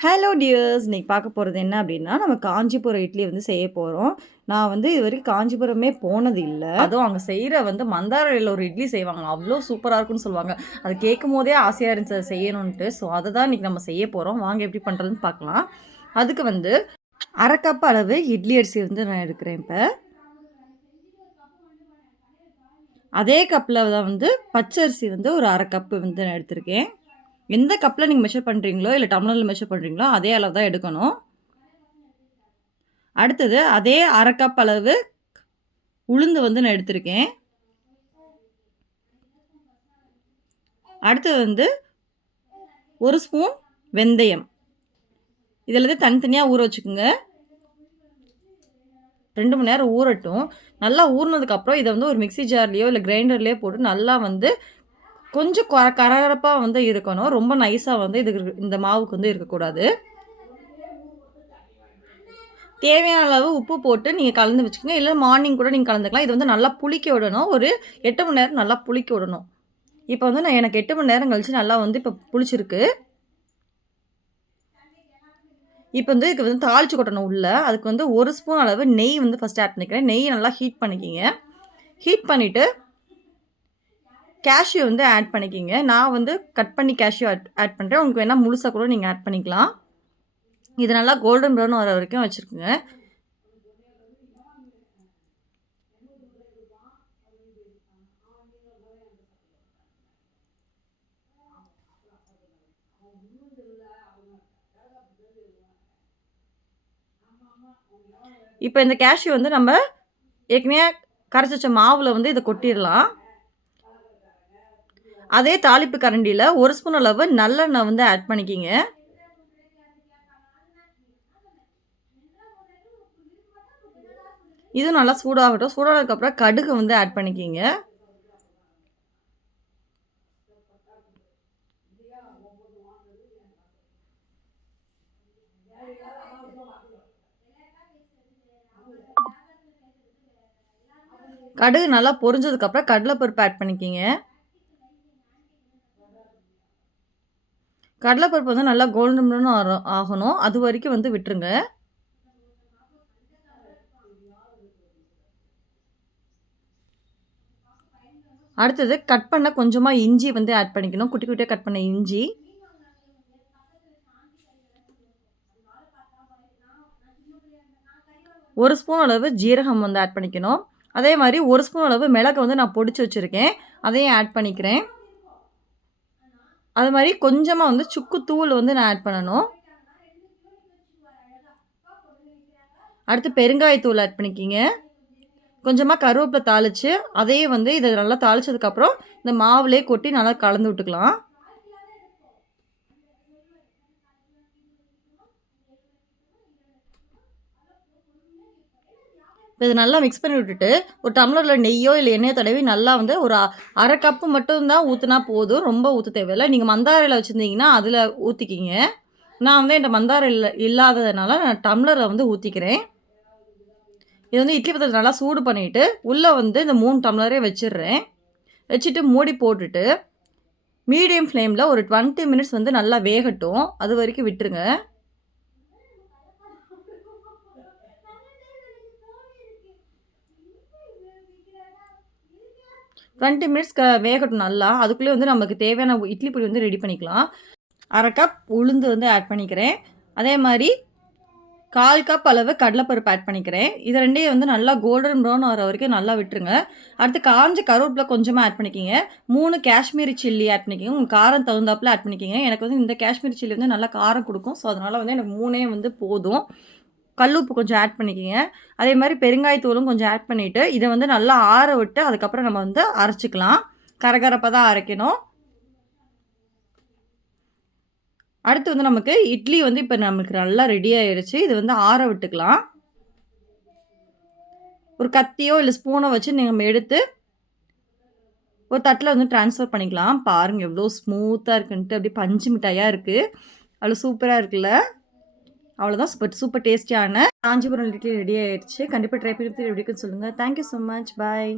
Hello tears! இன்னைக்கு பார்க்க போகிறது என்ன அப்படின்னா, நம்ம காஞ்சிபுரம் இட்லி வந்து செய்ய போகிறோம். நான் வந்து இதுவரைக்கும் காஞ்சிபுரமே போனது இல்ல. அதுவும் அங்க செய்ற வந்து மந்தாரையில ஒரு இட்லி செய்வாங்க. அவ்ளோ சூப்பரா இருக்குன்னு சொல்லுவாங்க. அது கேட்கும்போதே ஆசையா இருந்துச்சு அத செய்யணுன்ட்டு. ஸோ அத தான் இன்னைக்கு நம்ம செய்ய போறோம். வாங்க எப்படி பண்ணுறதுன்னு பார்க்கலாம். அதுக்கு வந்து 1/2 கப் அளவு இட்லி அரிசி வந்து நான் எடுக்கிறேன் இப்ப. அதே கப்ல தான் வந்து பச்சரிசி வந்து ஒரு 1/2 கப் வந்து நான் எடுத்திருக்கேன். எந்த கப்ல நீங்க மெஷர் பண்றீங்களோ, இல்ல டம்ளர்ல மெஷர் பண்றீங்களோ, அதே அளவு தான் எடுக்கணும். அடுத்தது அதே 1/2 கப் அளவு உளுந்து வந்து நான் எடுத்திருக்கேன். அடுத்தது வந்து 1 ஸ்பூன் வெந்தயம். இது எல்லாத்தையும் தனித்தனியா ஊற வச்சுக்கோங்க. 2 மணி நேரம் ஊறட்டும். நல்லா ஊறுனதுக்கப்புறம் இத வந்து ஒரு மிக்ஸி ஜார்லயோ, இல்ல கிரைண்டர்லயோ போட்டு நல்லா வந்து கொஞ்சம் கரகரப்பா வந்து இருக்கணும். ரொம்ப நைஸா வந்து இந்த மாவுக்கு வந்து இருக்கக்கூடாது. தேவையான அளவு உப்பு போட்டு நீங்க கலந்து வச்சுக்கோங்க. இல்ல மார்னிங் கூட நீங்க கலந்துக்கலாம். இது வந்து நல்லா புளிக்க விடணும். ஒரு 8 மணி நேரம் நல்லா புளிக்க விடணும். இப்ப வந்து எனக்கு 8 மணி நேரம் கழிச்சு நல்லா வந்து இப்ப புளிச்சிருக்கு. இப்ப வந்து இதுக்கு வந்து தாளிச்சு கொட்டணும் உள்ள. அதுக்கு வந்து 1 ஸ்பூன் அளவு நெய் வந்து ஃபர்ஸ்ட் ஆட் பண்ணிக்கிறேன். நெய் நல்லா ஹீட் பண்ணிக்கிங்க. ஹீட் பண்ணிட்டு கேஷ்யூ வந்து ஆட் பண்ணிக்கிங்க. நான் வந்து கட் பண்ணி கேஷ்யூ ஆட் பண்றேன். உங்களுக்கு வேணா முழுசா கூட நீங்க ஆட் பண்ணிக்கலாம். இது நல்லா கோல்டன் ப்ரவுன் வர வரைக்கும் வச்சுருக்குங்க. இப்போ இந்த கேஷ்யூ வந்து நம்ம ஏற்கனவே கரைச்சி வச்ச மாவுல வந்து இத கொட்டிரலாம். அதே தாளிப்பு கரண்டியில 1 ஸ்பூன் அளவு நல்லெண்ணெய் வந்து ஆட் பண்ணிக்கிங்க. இதுவும் நல்லா சூடாகட்டும். சூடானதுக்கப்புறம் கடுகு வந்து ஆட் பண்ணிக்கிங்க. கடுகு நல்லா பொரிஞ்சதுக்கப்புறம் கடலைப்பருப்பு ஆட் பண்ணிக்கிங்க. கடலைப்பருப்பு வந்து நல்லா கோல்டன் ப்ரவுன் ஆகணும். அது வரைக்கும் வந்து விட்டுருங்க. அடுத்தது கட் பண்ண கொஞ்சமா இஞ்சி வந்து ஆட் பண்ணிக்கணும். குட்டி குட்டியா கட் பண்ண இஞ்சி. ஒரு ஸ்பூன் அளவு ஜீரகம் வந்து ஆட் பண்ணிக்கணும். அதே மாதிரி 1 ஸ்பூன் அளவு மிளகு வந்து நான் பொடிச்சு வச்சுருக்கேன். அதையும் ஆட் பண்ணிக்கிறேன். அது மாதிரி கொஞ்சமாக வந்து சுக்கு தூள் வந்து நான் ஆட் பண்ணணும். அடுத்து பெருங்காயத்தூள் ஆட் பண்ணிக்கிங்க. கொஞ்சமாக கருவேப்பிலை தாளித்து அதையே வந்து இதை நல்லா தாளித்ததுக்கப்புறம் இந்த மாவுலேயே கொட்டி நல்லா கலந்து விட்டுக்கலாம். இதை நல்லா மிக்ஸ் பண்ணி விட்டுட்டு ஒரு டம்ளரில் நெய்யோ இல்லை எண்ணெயோ தடவி நல்லா வந்து ஒரு 1/2 கப்பு மட்டும்தான் ஊற்றினா போதும். ரொம்ப ஊற்ற தேவையில்லை. நீங்கள் மந்தாரையில் வச்சுருந்தீங்கன்னா அதில் ஊற்றிக்கிங்க. நான் வந்து என்கிட்ட மந்தாரை இல்லாததுனால நான் டம்ளரில் வந்து ஊற்றிக்கிறேன். இது வந்து இட்லி பாத்திரத்தை நல்லா சூடு பண்ணிவிட்டு உள்ளே வந்து இந்த 3 டம்ளரே வச்சிடுறேன். வச்சுட்டு மூடி போட்டுட்டு மீடியம் ஃப்ளேமில் ஒரு 20 மினிட்ஸ் வந்து நல்லா வேகட்டும். அது வரைக்கும் விட்டுருங்க. 20 மினிட்ஸ் வேகட்டும் நல்லா. அதுக்குள்ளே வந்து நமக்கு தேவையான இட்லி பொடி வந்து ரெடி பண்ணிக்கலாம். 1/2 கப் உளுந்து வந்து ஆட் பண்ணிக்கிறேன். அதே மாதிரி 1/4 கப் அளவு கடலைப்பருப்பு ஆட் பண்ணிக்கிறேன். இது ரெண்டையும் வந்து நல்லா கோல்டன் ப்ரௌன் ஆகிற வரைக்கும் நல்லா விட்டுருங்க. அடுத்து காஞ்ச கருவேப்பிலை கொஞ்சமாக ஆட் பண்ணிக்கிங்க. 3 காஷ்மீரி சில்லி ஆட் பண்ணிக்கிங்க. உங்கள் காரம் தகுந்தாப்பில் ஆட் பண்ணிக்கிங்க. எனக்கு வந்து இந்த காஷ்மீரி சில்லி வந்து நல்லா காரம் கொடுக்கும். ஸோ அதனால் வந்து எனக்கு 3 வந்து போதும். கல்லுப்பு கொஞ்சம் ஆட் பண்ணிக்கிங்க. அதே மாதிரி பெருங்காயத்தூளும் கொஞ்சம் ஆட் பண்ணிவிட்டு இதை வந்து நல்லா ஆற விட்டு அதுக்கப்புறம் நம்ம வந்து அரைச்சிக்கலாம். கரகரப்பாக தான் அரைக்கணும். அடுத்து வந்து நமக்கு இட்லி வந்து இப்போ நமக்கு நல்லா ரெடி ஆயிடுச்சு. இது வந்து ஆற விட்டுக்கலாம். ஒரு கத்தியோ இல்லை ஸ்பூனோ வச்சு நம்ம எடுத்து ஒரு தட்டில் வந்து ட்ரான்ஸ்ஃபர் பண்ணிக்கலாம். பாருங்கள் எவ்வளோ ஸ்மூத்தாக இருக்குன்ட்டு அப்படியே பஞ்சு மிட்டாயாக இருக்குது. அவ்வளோ சூப்பராக இருக்குல்ல. அவ்வளோதான் சூப்பர் டேஸ்டியான காஞ்சிபுரம் இட்லி ரெடி ஆயிடுச்சு. கண்டிப்பாக ட்ரை பண்ணி எப்படி இருக்குன்னு சொல்லுங்கள். Thank you so much. பாய்.